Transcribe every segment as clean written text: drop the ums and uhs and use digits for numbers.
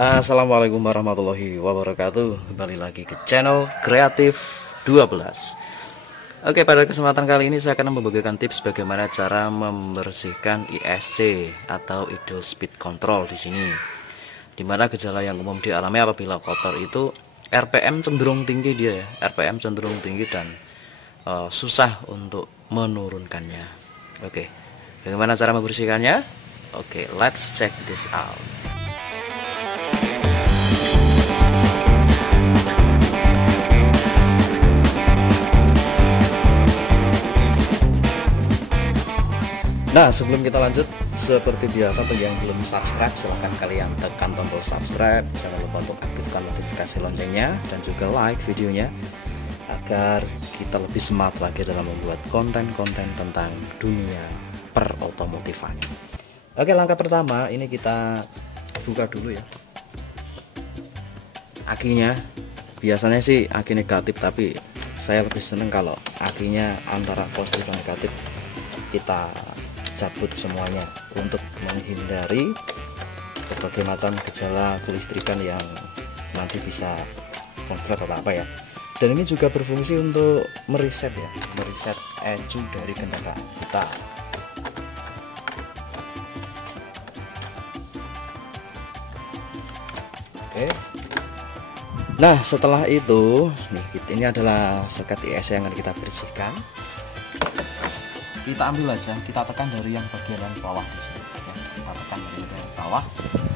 Assalamualaikum warahmatullahi wabarakatuh. Kembali lagi ke channel Kreatif 12. Oke, pada kesempatan kali ini saya akan membagikan tips bagaimana cara membersihkan ISC atau idle speed control di sini. Dimana gejala yang umum dialami apabila kotor itu RPM cenderung tinggi dia ya. RPM cenderung tinggi dan susah untuk menurunkannya. Oke, bagaimana cara membersihkannya? Oke, let's check this out. Nah, sebelum kita lanjut, seperti biasa bagi yang belum subscribe, silahkan kalian tekan tombol subscribe. Jangan lupa untuk aktifkan notifikasi loncengnya dan juga like videonya agar kita lebih semangat lagi dalam membuat konten-konten tentang dunia perotomotifan. Oke, langkah pertama ini kita buka dulu ya akinya. Biasanya sih aki negatif, tapi saya lebih seneng kalau akinya antara positif dan negatif kita cabut semuanya untuk menghindari berbagai macam gejala kelistrikan yang nanti bisa konslet atau apa ya. Dan ini juga berfungsi untuk mereset ya, mereset ECU dari kendaraan kita. Oke. Nah, setelah itu nih, ini adalah soket ISC yang akan kita bersihkan. Kita ambil aja, kita tekan dari yang bagian yang bawah di sini ya. Kita tekan dari bagian bawah,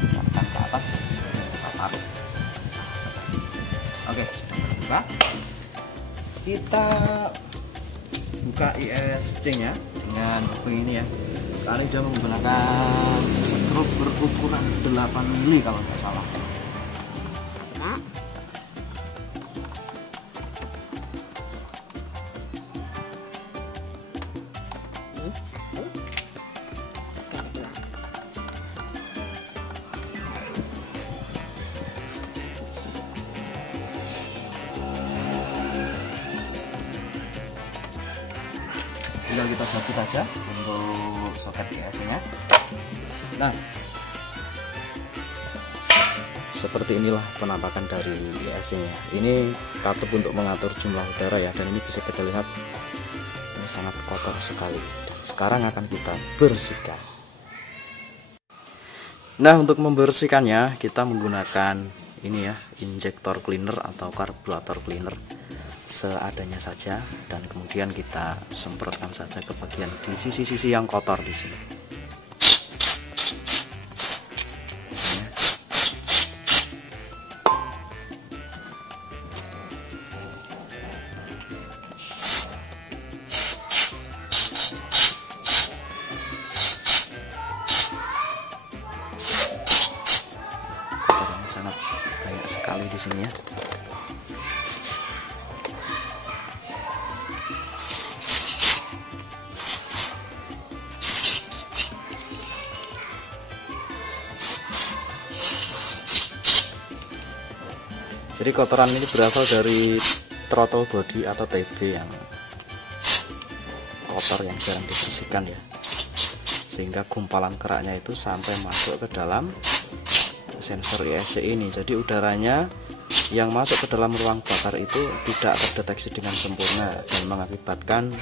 kita tekan ke atas, kita taruh. Oke, sudah terbuka. Kita buka ISC nya dengan hubung ini ya. Kali sudah menggunakan skrup berukuran 8 mili kalau nggak salah. Tinggal kita jabut aja untuk soket ISC nya. Nah, seperti inilah penampakan dari ISC nya. Ini katup untuk mengatur jumlah udara ya, dan ini bisa kita lihat ini sangat kotor sekali. Dan sekarang akan kita bersihkan. Nah, untuk membersihkannya kita menggunakan ini ya, injektor cleaner atau karburator cleaner seadanya saja, dan kemudian kita semprotkan saja ke bagian di sisi-sisi yang kotor di sini. Kotornya sangat banyak sekali di sini ya. Jadi kotoran ini berasal dari throttle body atau TB yang kotor yang jarang dibersihkan ya, sehingga gumpalan keraknya itu sampai masuk ke dalam sensor ISC ini. Jadi udaranya yang masuk ke dalam ruang bakar itu tidak terdeteksi dengan sempurna dan mengakibatkan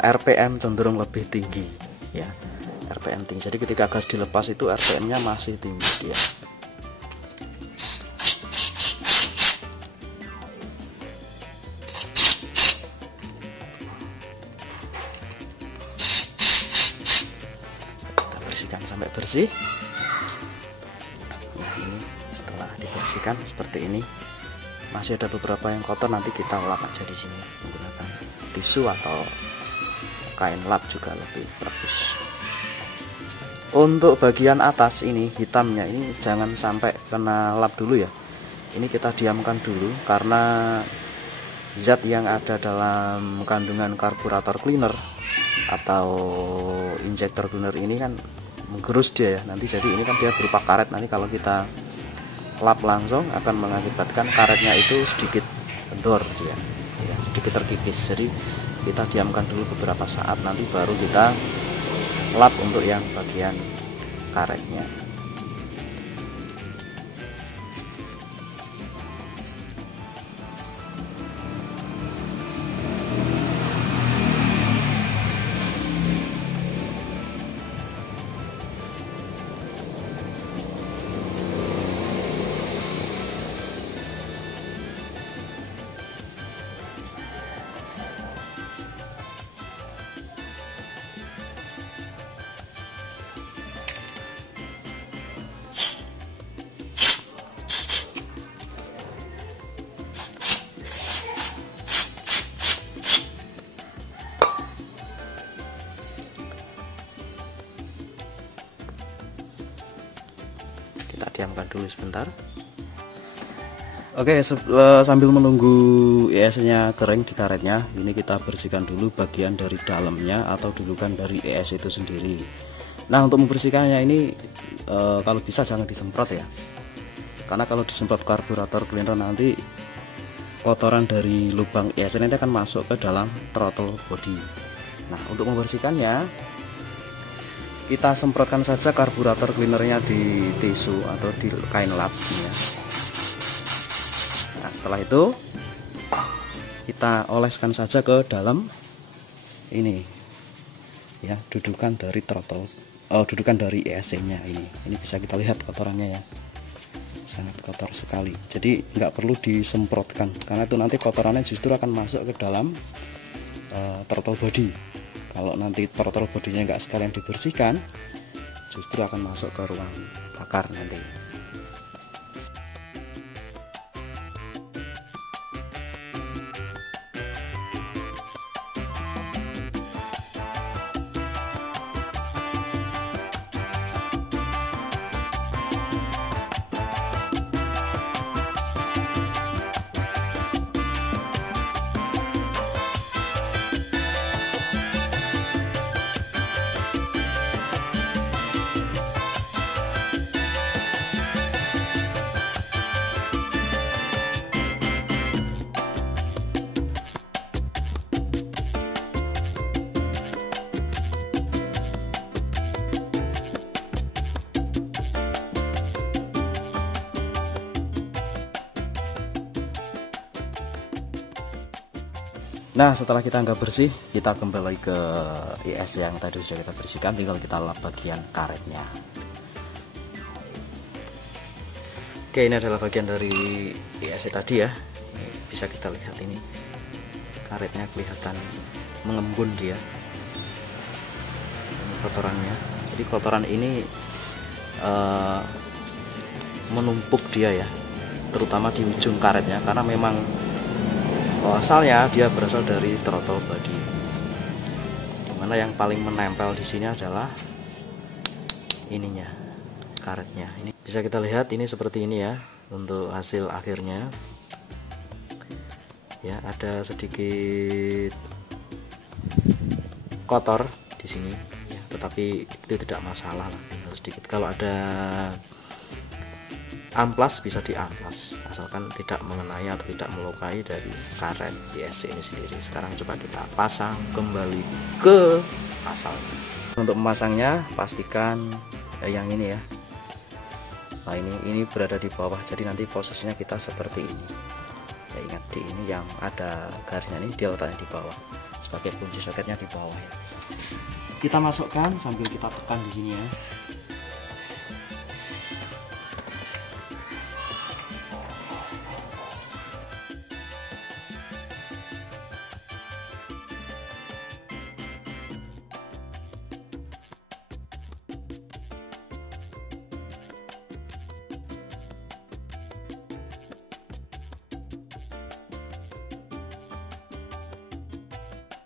RPM cenderung lebih tinggi ya, RPM tinggi. Jadi ketika gas dilepas itu RPM-nya masih tinggi dia. Bersihkan sampai bersih. Nah, ini setelah dibersihkan seperti ini, masih ada beberapa yang kotor, nanti kita lap aja di sini menggunakan tisu atau kain lap juga lebih bagus. Untuk bagian atas ini hitamnya ini jangan sampai kena lap dulu ya. Ini kita diamkan dulu karena zat yang ada dalam kandungan karburator cleaner atau injektor cleaner ini kan menggerus dia ya nanti. Jadi ini kan dia berupa karet, nanti kalau kita lap langsung akan mengakibatkan karetnya itu sedikit kendor dia ya, sedikit terkikis. Jadi kita diamkan dulu beberapa saat, nanti baru kita lap untuk yang bagian karetnya. kita diamkan dulu sebentar. Oke, sambil menunggu ES-nya kering di karetnya, ini kita bersihkan dulu bagian dari dalamnya atau dudukan dari ES itu sendiri. Nah, untuk membersihkannya ini kalau bisa jangan disemprot ya, karena kalau disemprot karburator cleaner nanti kotoran dari lubang ES ini akan masuk ke dalam throttle body. Nah, untuk membersihkannya kita semprotkan saja karburator cleanernya di tisu atau di kain lap ya. Nah, setelah itu kita oleskan saja ke dalam ini ya, dudukan dari throttle, dudukan dari ESC nya ini bisa kita lihat kotorannya ya, sangat kotor sekali. Jadi nggak perlu disemprotkan karena itu nanti kotorannya justru akan masuk ke dalam throttle body. Kalau nanti throttle bodinya nggak sekalian dibersihkan, justru akan masuk ke ruang bakar nanti. Nah, setelah kita anggap bersih, kita kembali ke ES yang tadi sudah kita bersihkan, tinggal kita lap bagian karetnya. Oke, ini adalah bagian dari ES tadi ya. Bisa kita lihat ini karetnya kelihatan mengembun dia. Ini kotorannya. Jadi kotoran ini menumpuk dia ya, terutama di ujung karetnya, karena memang asalnya dia berasal dari throttle body, dimana yang paling menempel di sini adalah ininya, karetnya. Ini bisa kita lihat ini seperti ini ya untuk hasil akhirnya ya, ada sedikit kotor di sini ya, tetapi itu tidak masalah lah, sedikit. Kalau ada amplas bisa diamplas, asalkan tidak mengenai atau tidak melukai dari karet ESC ini sendiri. Sekarang coba kita pasang kembali ke asalnya. Untuk memasangnya pastikan yang ini ya. Nah, ini berada di bawah, jadi nanti posisinya kita seperti ini. Ya, ingat di ini yang ada garisnya ini dia letaknya di bawah. Sebagai kunci soketnya di bawah ya. Kita masukkan sambil kita tekan di sini ya.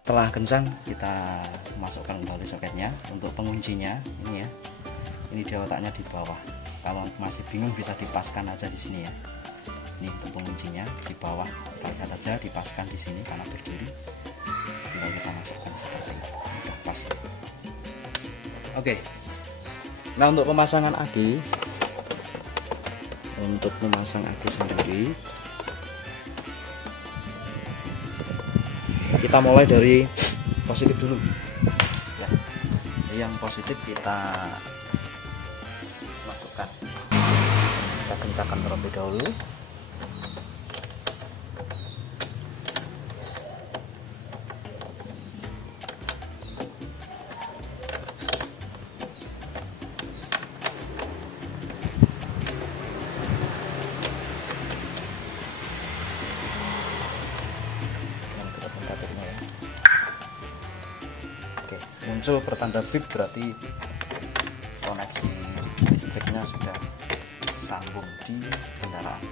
Setelah kencang kita masukkan kembali soketnya. Untuk penguncinya ini ya, ini dia letaknya di bawah. Kalau masih bingung bisa dipaskan aja di sini ya. Ini untuk penguncinya di bawah, kita lihat aja dipaskan di sini karena berduri. Tinggal kita masukkan seperti ini, udah pas. Oke. Nah, untuk pemasangan aki, untuk memasang aki sendiri, kita mulai dari positif dulu ya. Yang positif kita masukkan, kita kencangkan terlebih dahulu. Oke, muncul pertanda bip, berarti koneksi listriknya sudah sambung di kendaraan.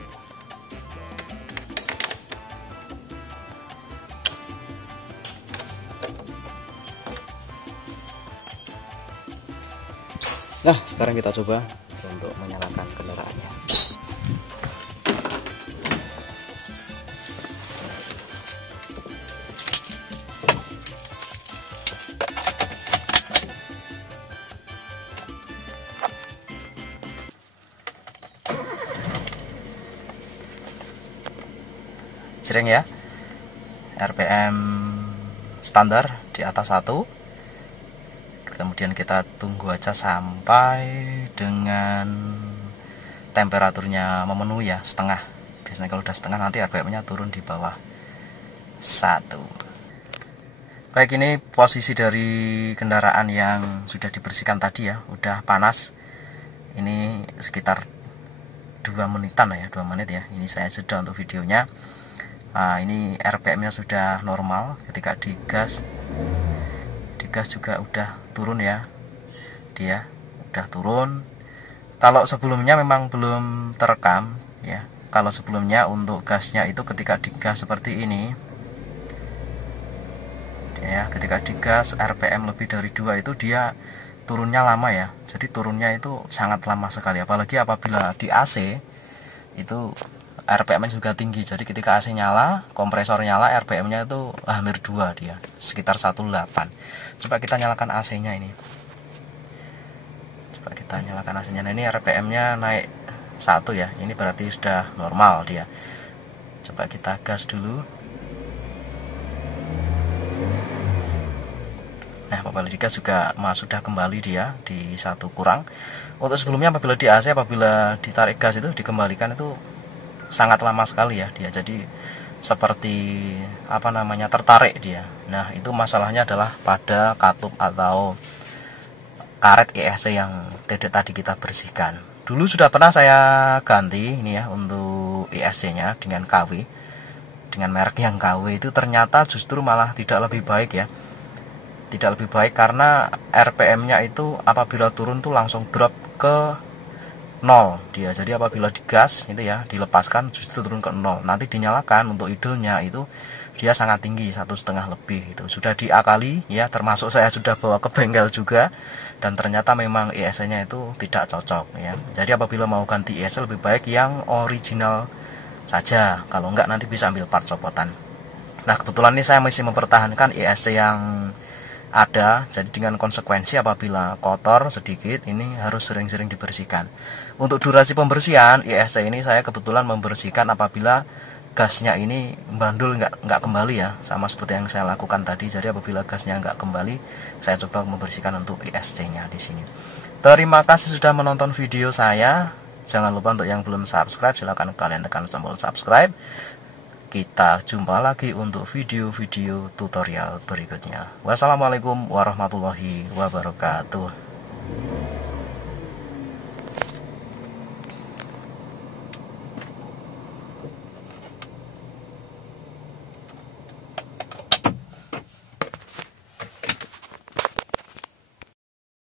Nah, sekarang kita coba untuk menyalakan kendaraannya. Jreng ya, RPM standar di atas 1. Kemudian kita tunggu aja sampai dengan temperaturnya memenuhi ya, setengah. Biasanya kalau udah setengah nanti RPM-nya turun di bawah 1. Baik, ini posisi dari kendaraan yang sudah dibersihkan tadi ya, udah panas. Ini sekitar 2 menitan ya, 2 menit ya. Ini saya jeda untuk videonya. Nah, ini RPM-nya sudah normal. Ketika digas juga udah turun ya, dia udah turun. Kalau sebelumnya memang belum terekam ya. Kalau sebelumnya untuk gasnya itu ketika digas seperti ini ya, ketika digas RPM lebih dari 2 itu dia turunnya lama ya. Jadi turunnya itu sangat lama sekali, apalagi apabila di AC itu RPM juga tinggi. Jadi ketika AC nyala, kompresor nyala, RPM-nya itu hampir 2 dia, sekitar 18. Coba kita nyalakan AC-nya ini. Coba kita nyalakan AC-nya. Nah, ini RPM-nya naik 1 ya. Ini berarti sudah normal dia. Coba kita gas dulu. Nah, apabila digas juga sudah kembali dia di 1 kurang. Untuk sebelumnya apabila di AC, apabila ditarik gas itu dikembalikan itu sangat lama sekali ya dia, jadi seperti apa namanya, tertarik dia. Nah, itu masalahnya adalah pada katup atau karet ESC yang tadi kita bersihkan. Dulu sudah pernah saya ganti ini ya untuk ESC nya dengan KW, dengan merek yang KW, itu ternyata justru malah tidak lebih baik ya, tidak lebih baik karena RPM nya itu apabila turun tuh langsung drop ke 0 dia. Jadi apabila digas itu ya, dilepaskan justru turun ke 0. Nanti dinyalakan untuk idlenya itu dia sangat tinggi, 1,5 lebih. Itu sudah diakali ya, termasuk saya sudah bawa ke bengkel juga, dan ternyata memang ESC nya itu tidak cocok ya. Jadi apabila mau ganti ESC lebih baik yang original saja, kalau enggak nanti bisa ambil part copotan. Nah, kebetulan ini saya masih mempertahankan ESC yang ada, jadi dengan konsekuensi apabila kotor sedikit ini harus sering-sering dibersihkan. Untuk durasi pembersihan ESC ini saya kebetulan membersihkan apabila gasnya ini bandul nggak kembali ya, sama seperti yang saya lakukan tadi. Jadi apabila gasnya nggak kembali, saya coba membersihkan untuk ESC-nya di sini. Terima kasih sudah menonton video saya. Jangan lupa untuk yang belum subscribe, silahkan kalian tekan tombol subscribe. Kita jumpa lagi untuk video-video tutorial berikutnya. Wassalamualaikum warahmatullahi wabarakatuh.